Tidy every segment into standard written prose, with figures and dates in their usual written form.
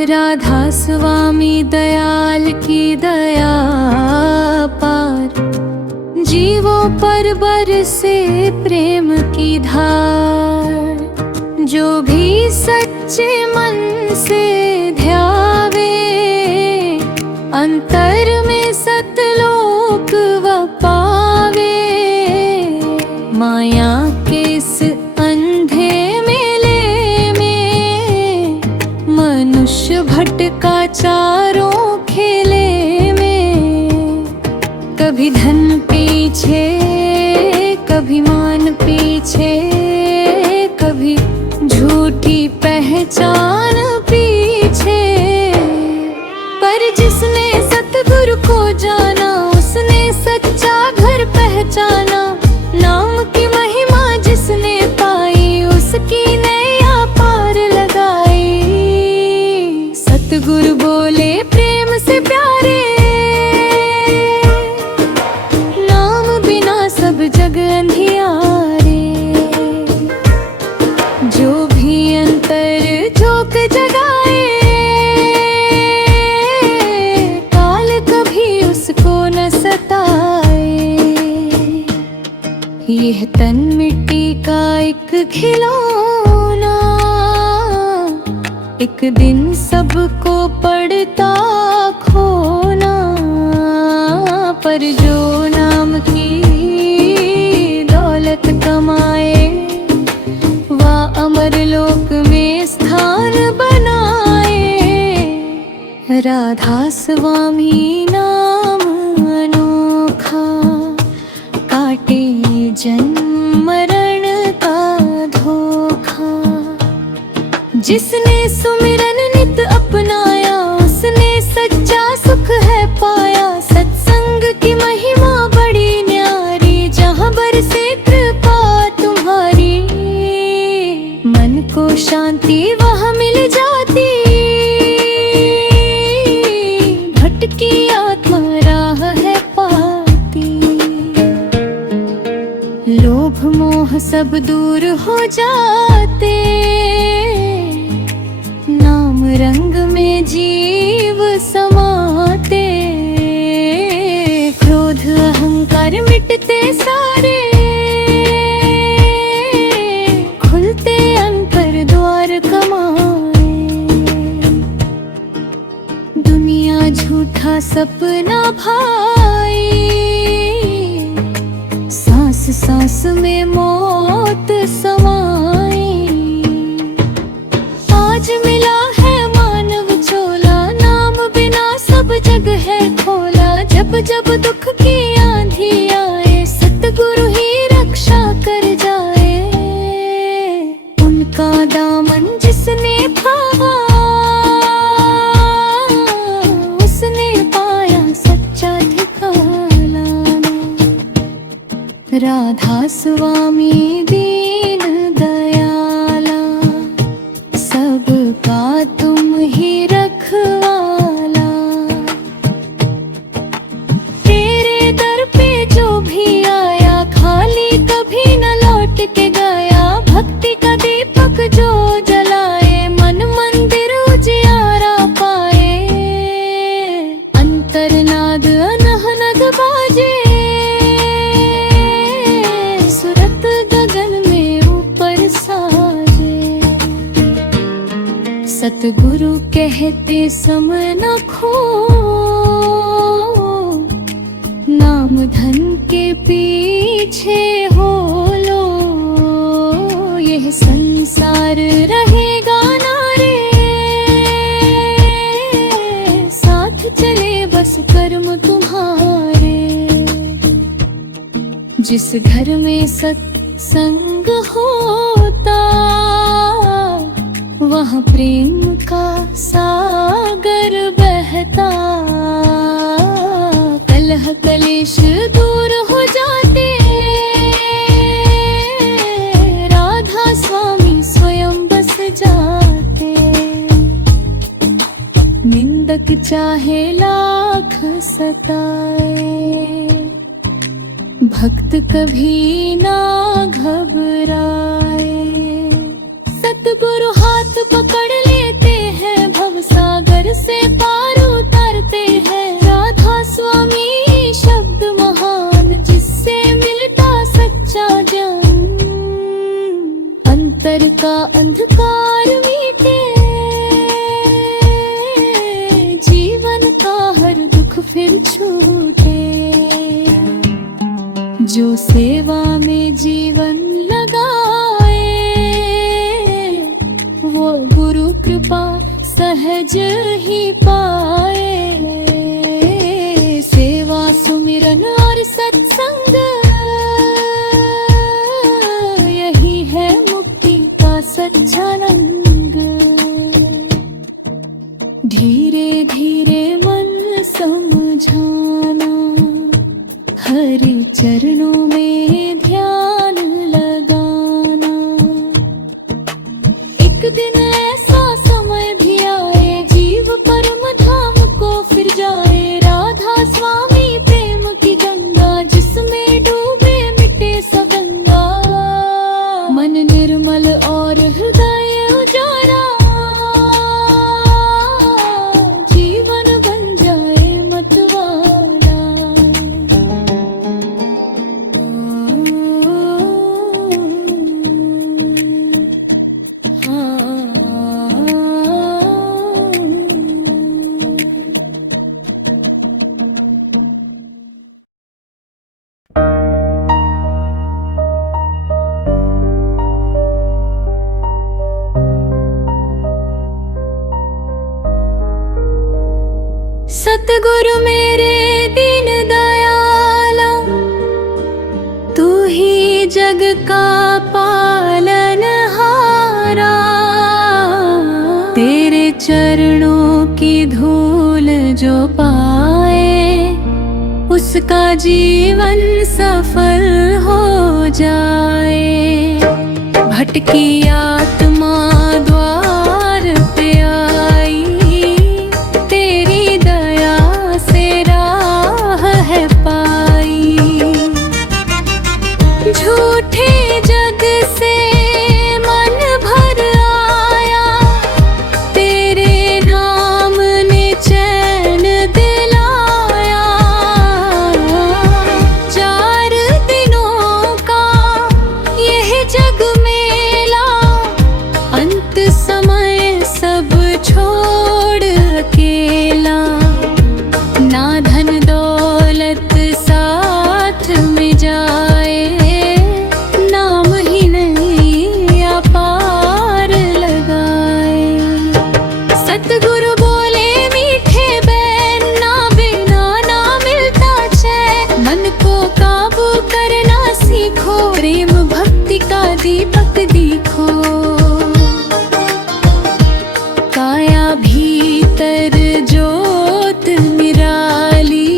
राधा स्वामी दयाल की दया पार, जीवों पर बरसे प्रेम की धार। जो भी सच्चे मन से ध्यावे, अंतर में सतलोक वह पावे। माया के इस अंधे मेले में, मनुष्य भटका चारों खेले में। कभी धन पीछे, कभी मान पीछे, कभी झूठी पहचान पीछे। पर जिसने सतगुरु को जाना, उसने सच्चा घर पहचाना। नाम की महिमा जिसने पाई, उसकी नैया पार लगाई। सतगुरु बोले प्रेम से प्यारे, नाम बिना सब जग अंधियारे। जो भी अंतर झोंक जगाए, काल कभी उसको न सताए। यह तन मिट्टी का एक खिलौना, एक दिन सबको पड़ता खोना। पर जो नाम की दौलत कमाए, वह अमर लोक में स्थान बनाए। राधा स्वामी नाम अनोखा, काटे जन्म मरण का धोखा। जिसने सुमिरन नित अपनाया, उसने सच्चा सुख है पाया। सत्संग की महिमा बड़ी न्यारी, जहाँ बरसे कृपा तुम्हारी। मन को शांति वहाँ मिल जाती, भटकी आत्मा राह है पाती। लोभ मोह सब दूर हो जाते, नाम रंग में जीव समाते। क्रोध अहंकार मिटते सारे, खुलते अनपर द्वार कमाए। दुनिया झूठा सपना भाई, सांस सांस में मौत समाई। आज मिला है मानव चोला, नाम बिना सब जग है खोला। जब जब दुख की आंधी आए, सतगुरु ही रक्षा कर जाए। उनका दामन जिसने थामा, उसने पाया सच्चा ठिकाना। राधा स्वामी दीन दयाला, सबका तुम ही रखवाला। तेरे दर पे जो भी आया, खाली कभी न लौट के गया। भक्ति का दीपक जो जलाए, मन मंदिर उजियारा पाए। अंतरनाद अनहनग बाजे, सुरत गगन में ऊपर साजे। सतगुरु कहते सम न खो, नाम धन के पीछे हो लो। यह संसार रहेगा ना रे, साथ चले बस कर्म तुम्हारे। जिस घर में सत्संग होता, वहाँ प्रेम का सागर बहता। कलह कलेश दूर हो जाते, राधा स्वामी स्वयं बस जाते। निंदक चाहे लाख सताए, भक्त कभी ना घबराए। सतगुरु हाथ पकड़ लेते हैं भवसागर अंधकार मीटे, जीवन का हर दुख फिर छूटे। जो सेवा में जीवन लगाए, वो गुरु कृपा सहज ही पाए। सेवा सुमिरन और सत्संग, यही है मुक्ति का सच्चा रंग। धीरे धीरे मन समझाना, हरि चरणों में ध्यान लगाना। एक दिन ऐसा समय भी आए, जीव परम धाम को फिर जाए। राधा स्वामी प्रेम की गंगा, जिसमें डूबे मिटे सब गंगा। मन निर्मल और हृदय उजाला, जीवन बन जाए मतवाला। सतगुरु मेरे दीन दयाला, तू ही जग का पालनहारा। तेरे चरणों की धूल जो पाए, उसका जीवन सफल हो जाए। भटकी आत्मा द्वार पे आई, तेरी दया से राह है पाई। झूठे जग से मन भर आया, तेरे नाम ने चैन दिलाया। 4 दिनों का यह जग मेला, अंत समय सब छोड़ अकेला। ना धन दौलत साथ में जाए, नाम ही नहीं अपार लगाए। सतगुरु बोले मीठे बैन, ना बिना ना मिलता चैन। मन को काबू करना सीखो, प्रेम भक्ति का दीपक देखो। काया भीतर ज्योत निराली,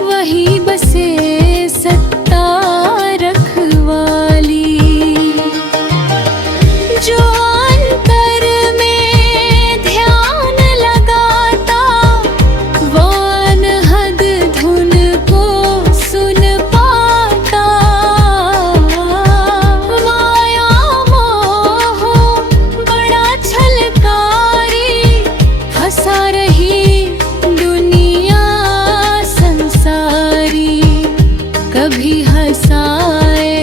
वही बसे सत्ता रखवाली। जो अंतर में ध्यान लगाता, वो अनहद धुन को सुन पाता। माया मोह बड़ा छलकारी, फंसा रही दुनिया संसारी। कभी हंसाए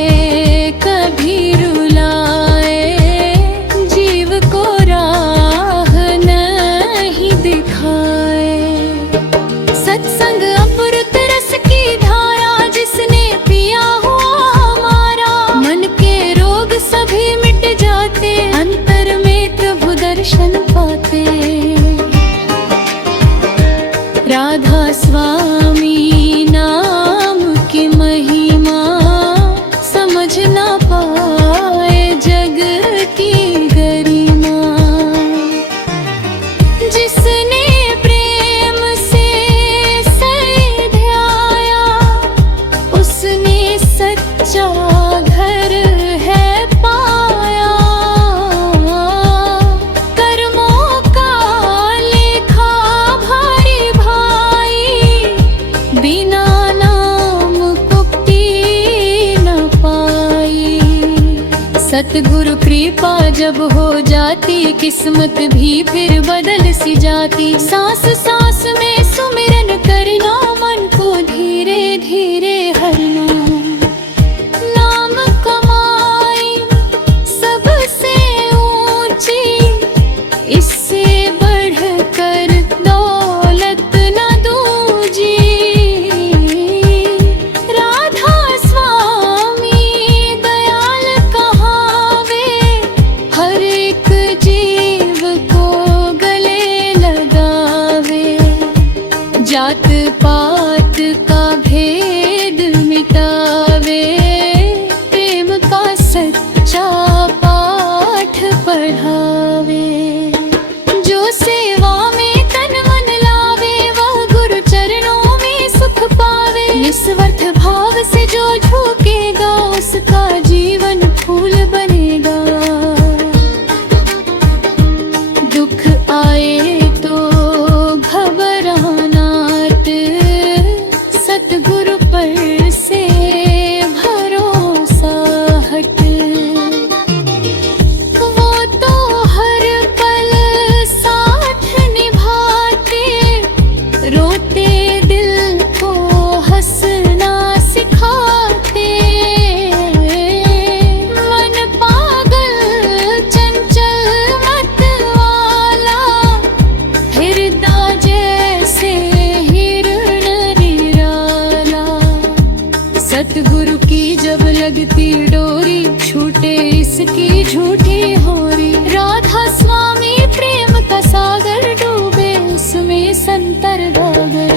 कभी रुलाए, जीव को राह नहीं दिखाए। सत्संग अमृत रस की धारा, जिसने पिया हुआ हमारा। मन के रोग सभी मिट जाते, अंतर में प्रभु दर्शन पाते। राधा स्वामी नाम की महिमा, समझ ना पाए जग की गरिमा। जिसने प्रेम से सही ध्याया, उसने सच्चा घर है पाया। कर्मों का लेखा भारी भाई, बिना नाम मुक्ति न पाई। सतगुरु कृपा जब हो जाती, किस्मत भी फिर बदल सी जाती। सांस सांस में सुमिरन करना, मन को धीरे धीरे हरना। नाम कमाई सबसे निस्वार्थ भाव से जो झुकेगा उसका जीवन फूल बनेगा। दुख आए तो घबराना मत, सतगुरु पर से भरोसा हट। वो तो हर पल साथ निभाते, रोते दिल को हंसना सिखाते। मन पागल चंचल मत वाला, हृदय जैसे हिरण निराला। सतगुरु की जब लगती डोरी, छूटे इसकी झूठी होरी। राधा स्वामी प्रेम का सागर, डूबे उसमें संतर गागर।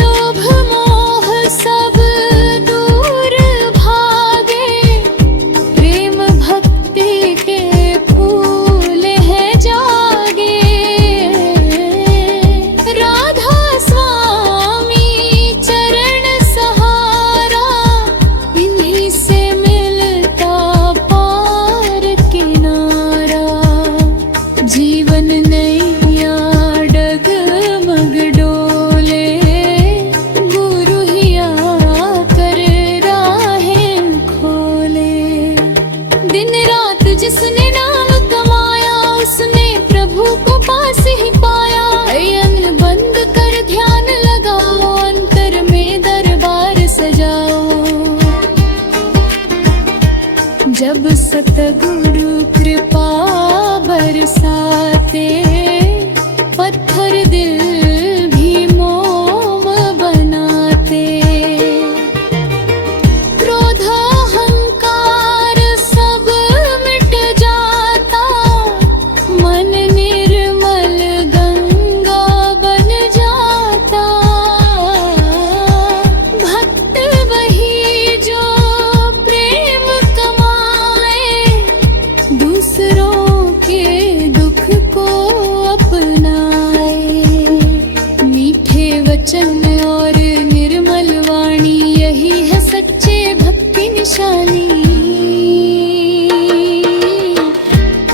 लोभ मोह सब दूर भागे, प्रेम भक्ति के फूल है जागे। राधा स्वामी चरण सहारा, इन्हीं से मिलता पार किनारा। जीवन नैया डगमग डोले, गुरु ही आकर राहें खोले। दिन रात जिसने नाम कमाया, उसने प्रभु को पास ही पाया। अयन बंद कर ध्यान लगाओ, अंतर में दरबार सजाओ। जब सतगुरु कृपा बरसाते, पत्थर दिल भी मोम बनाते। क्रोध अहंकार सब मिट जाता, मन निर्मल गंगा बन जाता। भक्त वही जो प्रेम कमाए, दूसरों के दुख को अपनाए। मीठे वचन और निर्मल वाणी, यही है सच्चे भक्ति निशानी।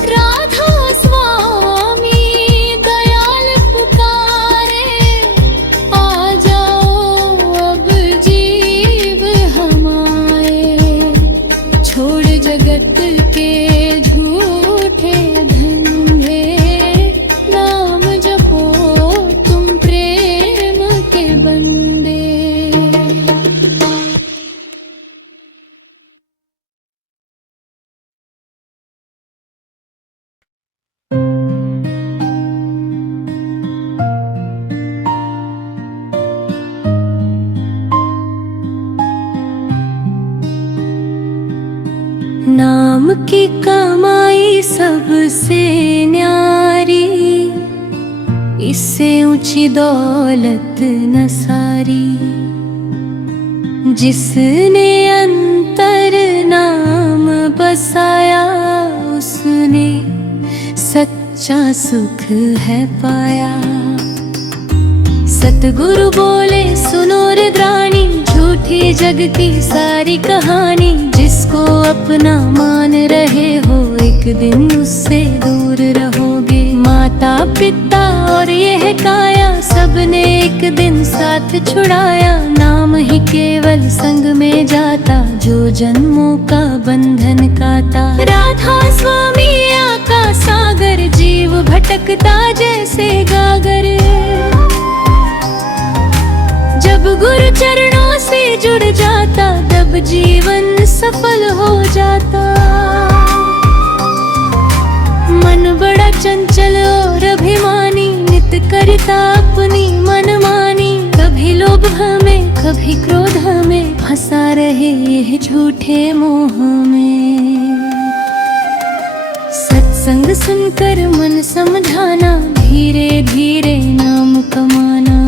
राधा स्वामी दयाल पुकारे, आ जाओ अब जीव हमारे। छोड़ जगत के झूठे धंधे, नाम जपो तुम प्रेम के बंदे। नाम की कमाई सबसे न्यारी, इससे ऊंची दौलत न सारी। जिसने अंतर नाम बसाया, उसने सच्चा सुख है पाया। सतगुरु बोले सुनो रुद्राणी, झूठी जग की सारी कहानी। जिसको अपना मान रहे हो, एक दिन उससे दूर रहोगे। माता पिता और यह काया, सबने एक दिन साथ छुड़ाया। नाम ही केवल संग में जाता, जो जन्मों का बंधन काता। राधा स्वामी आका सागर, जीव भटकता जैसे गागर। जब गुरु चरणों से जुड़ जाता, तब जीवन सफल हो जाता। मन बड़ा चंचल और अभिमानी, नित करता अपनी मनमानी। कभी लोभ हमें, कभी क्रोध हमें, फंसा रहे ये झूठे मोह में। सत्संग सुनकर मन समझाना, धीरे धीरे नाम कमाना।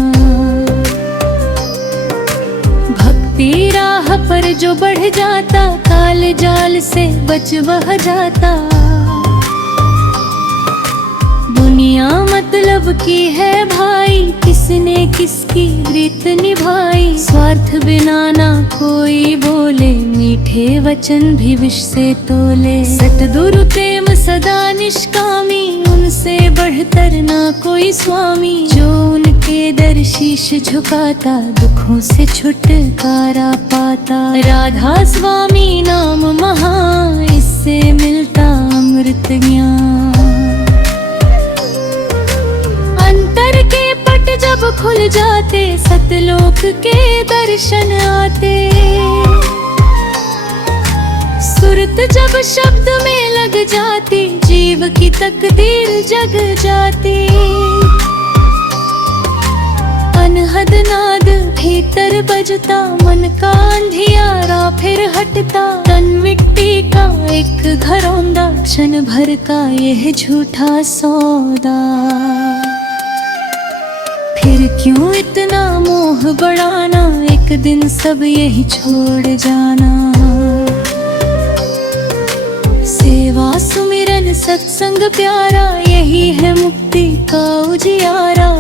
भक्ति राह पर जो बढ़ जाता, काल जाल से बच बह जाता। दुनिया मतलब की है भाई, किसने किसकी रीत निभाई। स्वार्थ बिना ना कोई बोले, मीठे वचन भी विष से तोले। सतगुरु प्रेम सदा निष्कामी, उनसे बढ़कर ना कोई स्वामी। जो उनके दर शीश झुकाता, दुखों से छुटकारा पाता। राधा स्वामी नाम महान, इससे मिलता अमृत ज्ञान। अंतर के पट जब खुल जाते, सतलोक के दर्शन आते। सुरत जब शब्द में लग जाती, जीव की तकदीर जग जाती। अनहद नाद भीतर बजता, मन का अंधियारा फिर हटता। तन मिट्टी का एक घरौंदा, क्षण भर का यह झूठा सौदा। फिर क्यों इतना मोह बढ़ाना, एक दिन सब यही छोड़ जाना। सेवा सुमिरन सत्संग प्यारा, यही है मुक्ति का उजियारा।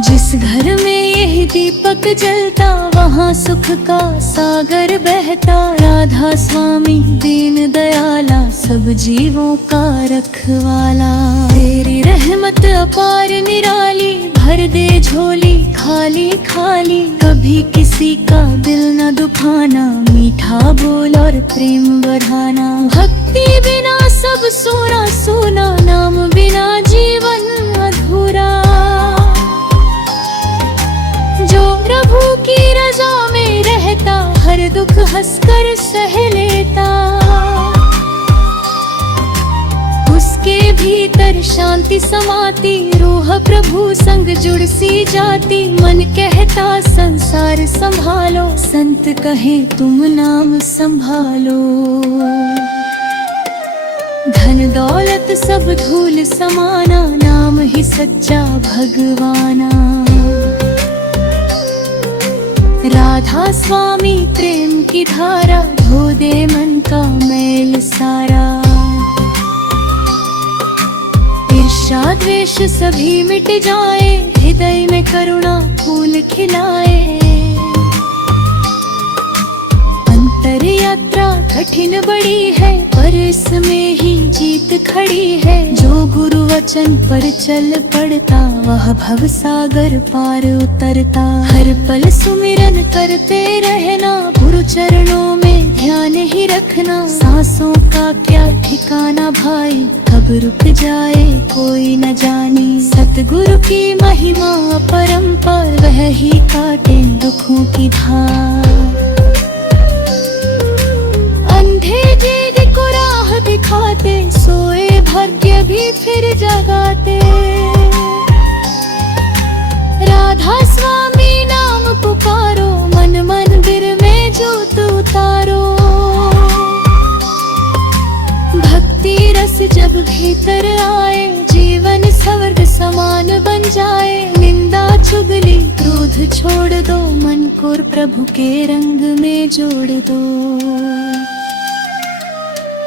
जिस घर में यही दीपक जलता, वहाँ सुख का सागर बहता। राधा स्वामी दीन दयाला, सब जीवों का रखवाला। तेरी रहमत अपार निराली, भर दे झोली खाली खाली। कभी किसी का दिल न दुखाना, मीठा बोल और प्रेम बढ़ाना। भक्ति बिना सब सोना सोना, नाम बिना जीवन अधूरा। जो प्रभु की रजा में रहता, हर दुख हंसकर सह लेता। उसके भीतर शांति समाती, रूह प्रभु संग जुड़ सी जाती। मन कहता संसार संभालो, संत कहे तुम नाम संभालो। धन दौलत सब धूल समाना, नाम ही सच्चा भगवाना। राधा स्वामी प्रेम की धारा, धो दे मन का मैल सारा। ईर्ष्या द्वेष सभी मिट जाए, हृदय में करुणा फूल खिलाए। अंतर यात्रा कठिन बड़ी है, पर इसमें ही जीत खड़ी है। जो गुरु वचन पर चल पड़ता, वह भव सागर पार उतरता। हर पल सुमिरन करते रहना, गुरु चरणों में ध्यान ही रखना। सांसों का क्या ठिकाना भाई, कब रुक जाए कोई न जाने। सतगुरु की महिमा परंपार, वह ही काटे दुखों की धार। अंधे जीव को राह दिखाते, सोए भाग्य भी फिर जगाते। राधा स्वामी नाम पुकारो, मन मंदिर में जोत उतारो। भक्ति रस जब भीतर आए, जीवन स्वर्ग समान बन जाए। निंदा चुगली क्रोध छोड़ दो, मन को प्रभु के रंग में जोड़ दो।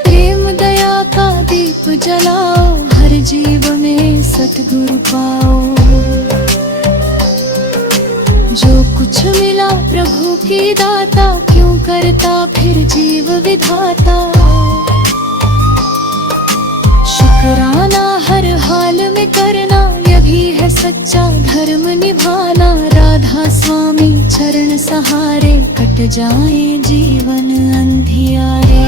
प्रेम दया का दीप जलाओ, हर जीव में सतगुरु पाओ। जो कुछ मिला प्रभु की दाता, क्यों करता फिर जीव विधाता। शुक्राना हर हाल में करना, यही है सच्चा धर्म निभाना। राधा स्वामी चरण सहारे, कट जाए जीवन अंधियारे।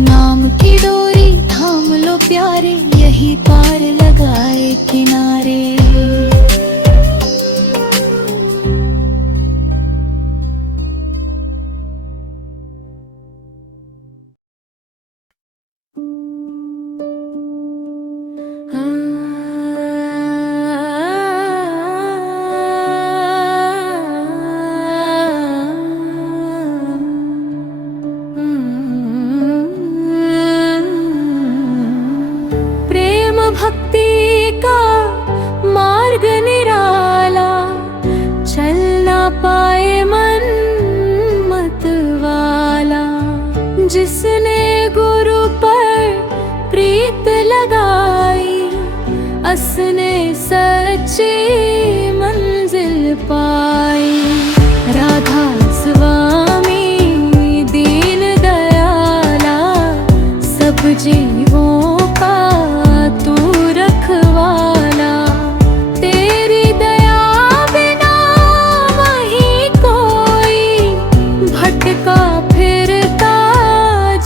नाम की डोरी थाम लो प्यारे, यही पार लगाए किनारे। भक्ति का मार्ग जीवों का तू रखवाला। तेरी दया बिना वहीं कोई भटका फिरता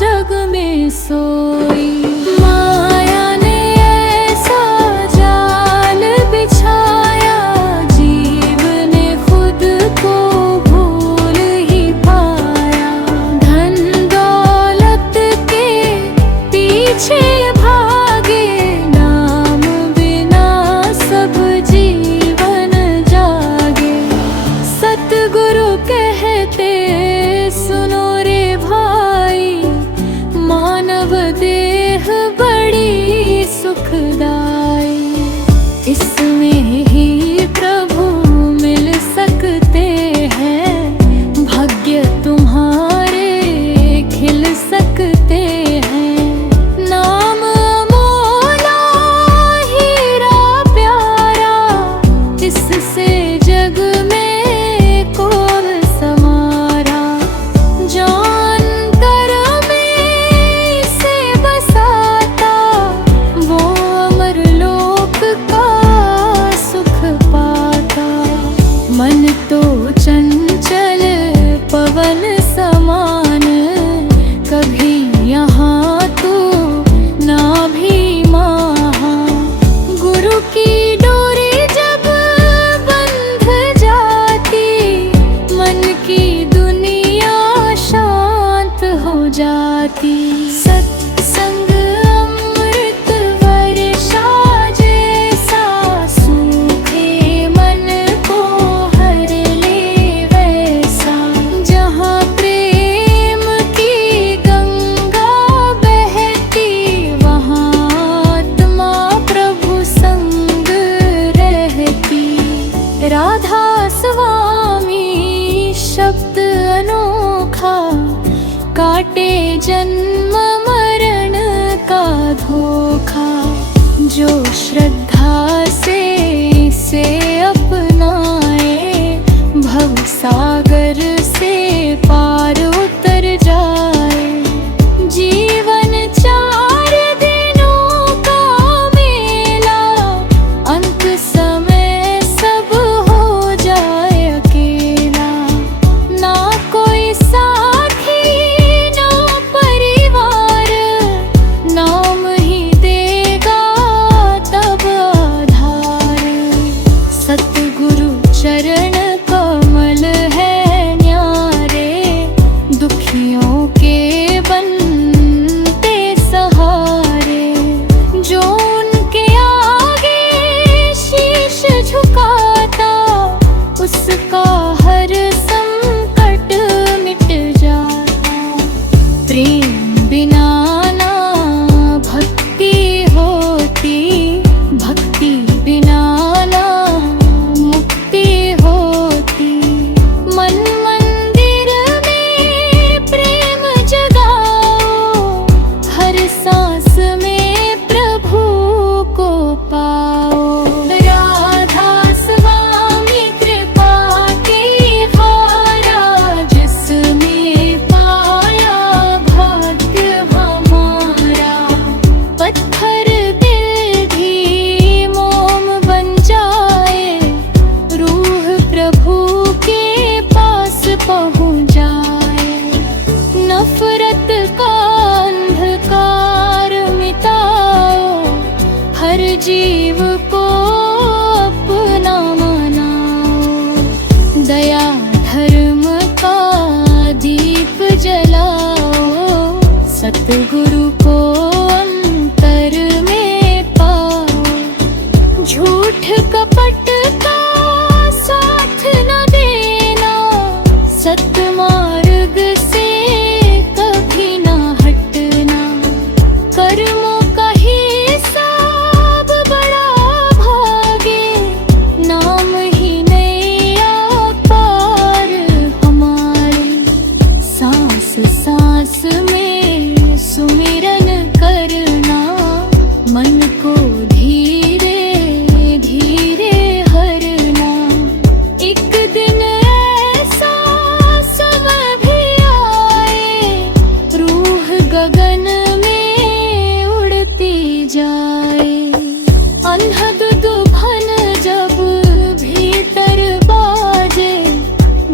जग में सोई। माया ने ऐसा जाल बिछाया, जीव ने खुद को भूल ही पाया। धन दौलत के पीछे भागे, नाम बिना सब जीवन जागे। सतगुरु कहते सुनो रे भाई, मानव देह बड़ी सुखदाई। इसमें ही प्रभु मिल सकते हैं, भाग्य तुम्हारे खिल सकते हैं। नाम अमोला हीरा प्यारा, इससे जग में कौन समारा। जान कर में इसे बसाता, वो अमर लोक का सुख पाता। मन तो चंचल पवन समान, कभी यहाँ तो ना भी वहाँ। गुरु की डोरी जब बंध जाती, मन की दुनिया शांत हो जाती। सत्संग अमृत वर्षा जैसा, सूखे मन को हर ले वैसा। जहाँ प्रेम की गंगा बहती, वहाँ आत्मा प्रभु संग रहती। राधा स्वामी शब्द अनोखा, काटे जन्म मरण का धोखा। जो श्रद्धा से इसे अपनाए, भव सागर से पार उतर जाए। जीवन 4 दिनों का मेला, अंत समय सब हो जाए अकेला। ना कोई साथी ना परिवार, नाम ही देगा तब आधार। सतगुरु चरण कमल है न्यारे, दुखियों के बनते सहारे। जो उनके आगे शीश झुकाता, उसका हर संकट मिट जाता। प्रेम बिना ना भक्ति होती, भक्ति बिना ना मुक्ति होती। मन मंदिर में प्रेम जगाओ, हर सांस में प्रभु को पाओ। राधा स्वामी कृपा की धारा, जिसमें पाया भाग्य हमारा। पत्थर दिल भी मोम बन जाए, रूह प्रभु के पास पहुँच जाए। नफरत का अंधकार मिटाओ, हर जीव को अपना मनाओ। दया धर्म का दीप जलाओ, सतगुरु को अंतर में पाओ। झूठ कपट का साथ न देना, सतमार्ग से कभी ना हटना। कर्मों का हिसाब बड़ा भागे, नाम ही नैया पार हमारे। सांस सांस में सुमिरन करना, मन को धीरे धीरे हरना। एक दिन ऐसा समय भी आए, रूह गगन में जाए। अनहद दुभन जब भीतर बाजे,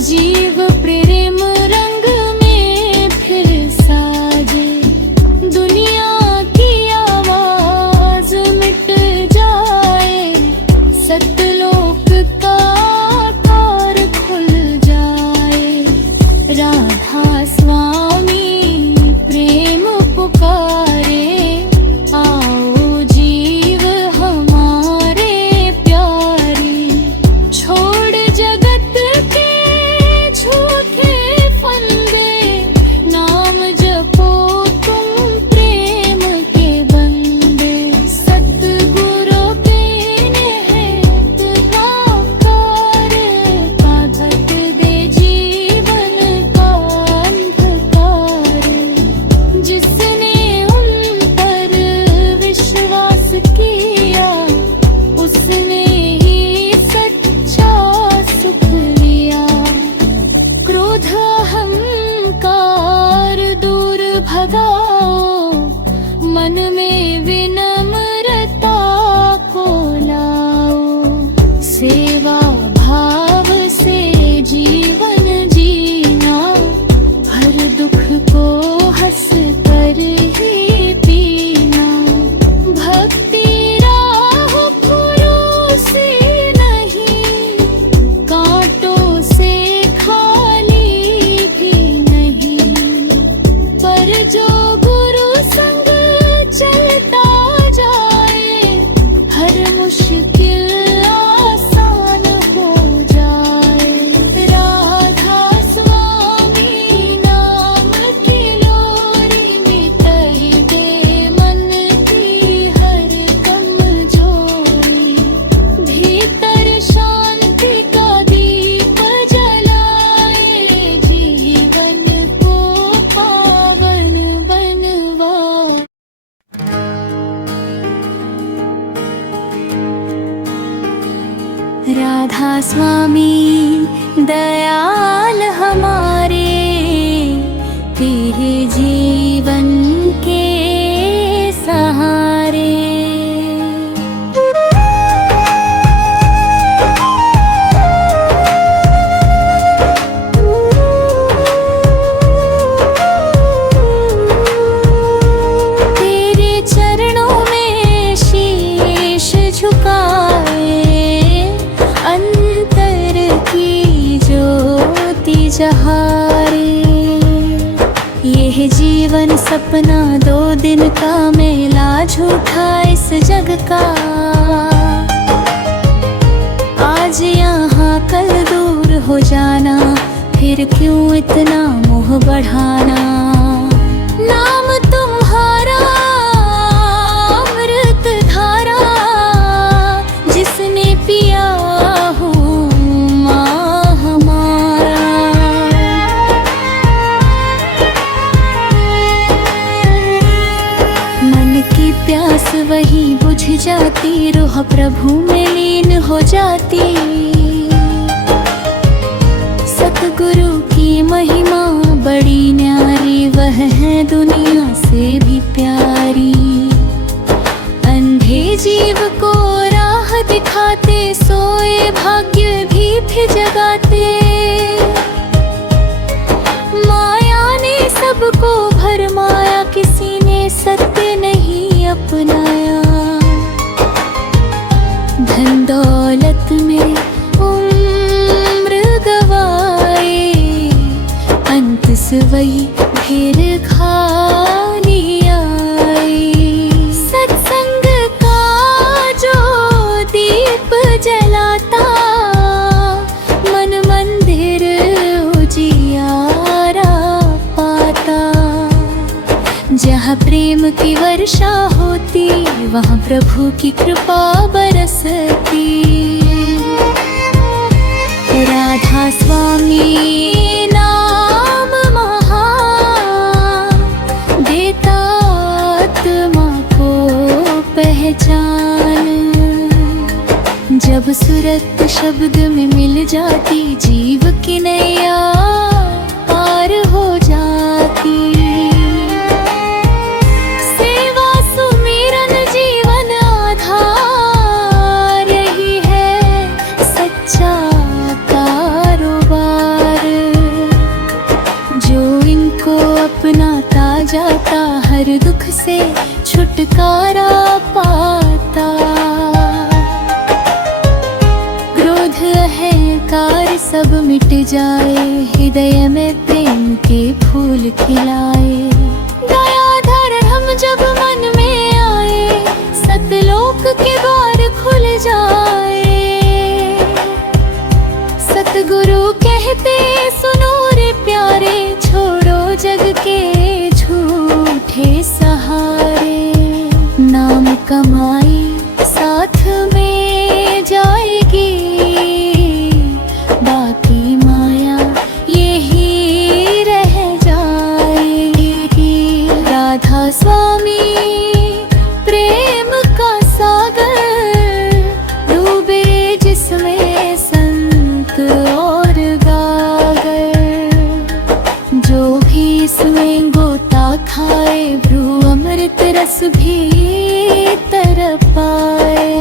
जीव प्रेम रंग में फिर साजे। दुनिया की आवाज मिट जाए, सतलोक का द्वार खुल जाए। राधा स्वामी प्रेम पुकारे, आओ जीव हमारे प्यारे। छोड़ जगत के झूठे फंदे, नाम जपो तुम प्रेम के बंदे। सतगुरु के निहित आकार, काढ़त दे जीवन का अंधकार। जिसने उन पर विश्वास किया, उसने ही सच्चा सुख लिया। क्रोध अहंकार दूर भगाओ, मन में विनम्रता को लाओ। सेवा भाव से जीवन जीना, हर दुख को हंस कर ही पीना। भक्ति राह फूलों से नहीं, कांटों से खाली भी नहीं। पर जो गुरु संग चलता जाए, हर मुश्किल आसान हो जाए। राधा स्वामी नाम की लोरी, मिटाई दे मन की हर कमजोरी। भीतर शांति का दीप जलाए, जीवन को पावन बनवाए। राधा स्वामी दयाल हमारे, तेरे जीवन के सहारे। तेरे चरणों में शीश झुकाए, अंतर की ज्योति जहारे। यह जीवन सपना 2 दिन का, मेला झूठा इस जग का। आज यहाँ कल दूर हो जाना, फिर क्यों इतना मोह बढ़ाना। नाम तुम्हारा अमृत धारा, जिसने पिया हो माँ हमारा। मन की प्यास वही बुझ जाती, रूह प्रभु में लीन हो जाती। सतगुरु की महिमा बड़ी न्यारी, वह है दुनिया से भी प्यारी। अंधे जीव को राह दिखाते, सोए भाग्य भी फिर जगाते। माया ने सबको भरमाया, किसी ने सत्य नहीं अपनाया। धन दौलत में उम्र गवाए, अंत सवई फिर खाली आए। सत्संग का जो दीप जलाता, मन मंदिर उजियारा पाता। जहाँ प्रेम की वर्षा होती, वहाँ प्रभु की कृपा बरसती। राधा स्वामी नाम महान, देता आत्मा को पहचान। जब सूरत शब्द में मिल जाती, जीव की नैया पार हो जाती। सेवा सुमिरन जी हर दुख से छुटकारा पाता। क्रोध अहंकार सब मिट जाए, हृदय में प्रेम के फूल खिलाए। दया धर्म जब मन में आए, सतलोक के द्वार खुल जाए। सतगुरु कहते सुनो रे प्यारे, छोड़ो जग के झूठे सहारे। नाम कमाई साथ में जाएगी, बाकी माया यही रह जाएगी। राधा स्वामी प्रेम का सागर, डूबे जिसमें संत और गागर। जो भी इसमें गोता खाए, भ्रू अमृत रस भी तर पाए।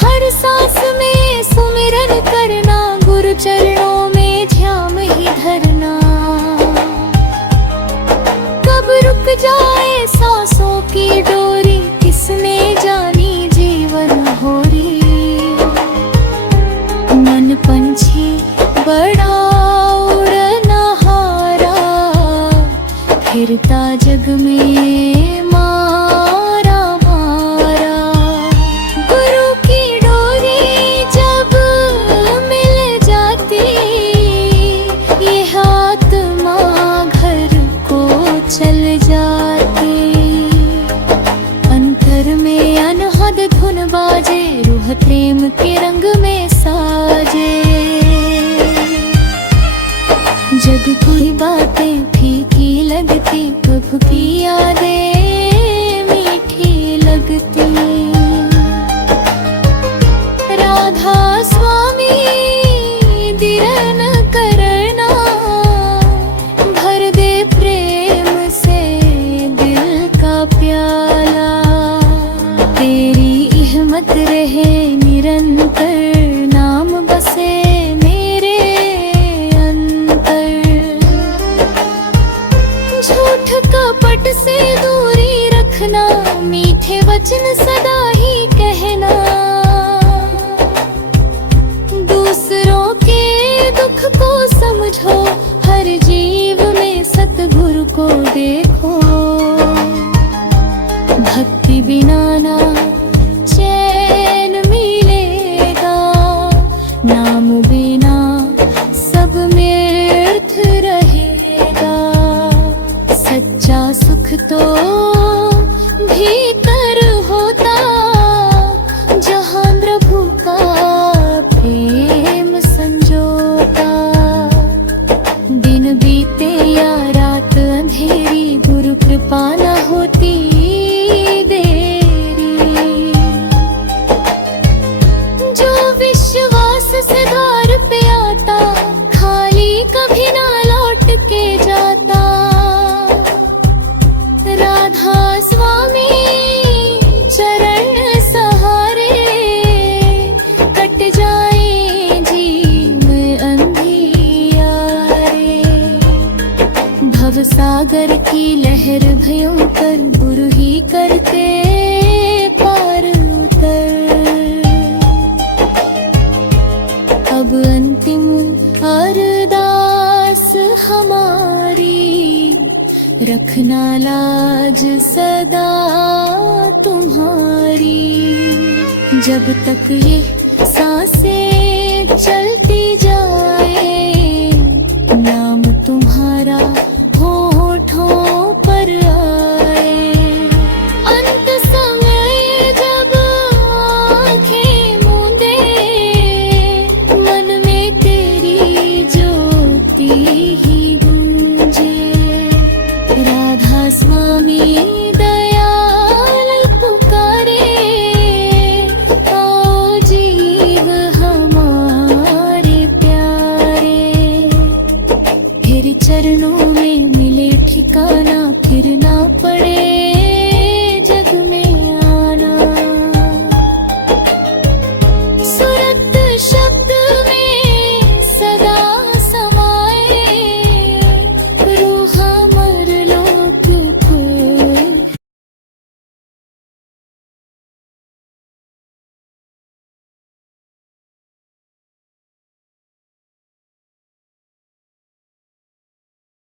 हर सांस में सुमिरन करना, गुरु चरणों में ध्यान ही धरना। कब रुक जाए सांसों की डोरी, किसने जानी जीवन होरी। मन पंछी बड़ा उड़नहारा, फिरता जग में मारा मारा। गुरु की डोरी जब मिल जाती, ये आत्मा घर को चल जाती। अंतर में अनहद धुन बाजे, रूह प्रेम के रंग में साजे। जब कोई बातें फीकी लगती, प्रभु की यादें मीठी लगती। राधा स्वामी दिरन करना, भर दे प्रेम से दिल का प्याला। तेरी रहमत रहे निरंतर, नाम बसे मेरे अंतर। झूठ कपट से दूरी रखना, मीठे वचन सदा ही कहना। दूसरों के दुख को समझो, हर जीव में सतगुरु को देखो। भक्ति बिना ना चैन मिलेगा, नाम बिना सब व्यर्थ रहेगा। सच्चा सुख तो भीतर होता, जहाँ प्रभु का प्रेम संजोता। दिन बीते या रात अंधेरी, गुरु कृपा न होती देरी। जो विश्वास से द्वार पे आता, खाली कभी ना लौट के जाता। राधा स्वामी चरण सहारे, कट जाए जीव अंधियारे। भव सागर की लहर भयंकर, गुरु ही करते पार उतर। अब अंतिम अरदास हमारी, रखना लाज सदा तुम्हारी। जब तक ये सांसें चलती जाए, नाम तुम्हारा होठों पर आए। अंत समय जब आँखें मूंदे, मन में तेरी ज्योति ही गूंजे। राधा स्वामी दयाल पुकारे, आओ जीव हमारे प्यारे। फिर चरणों में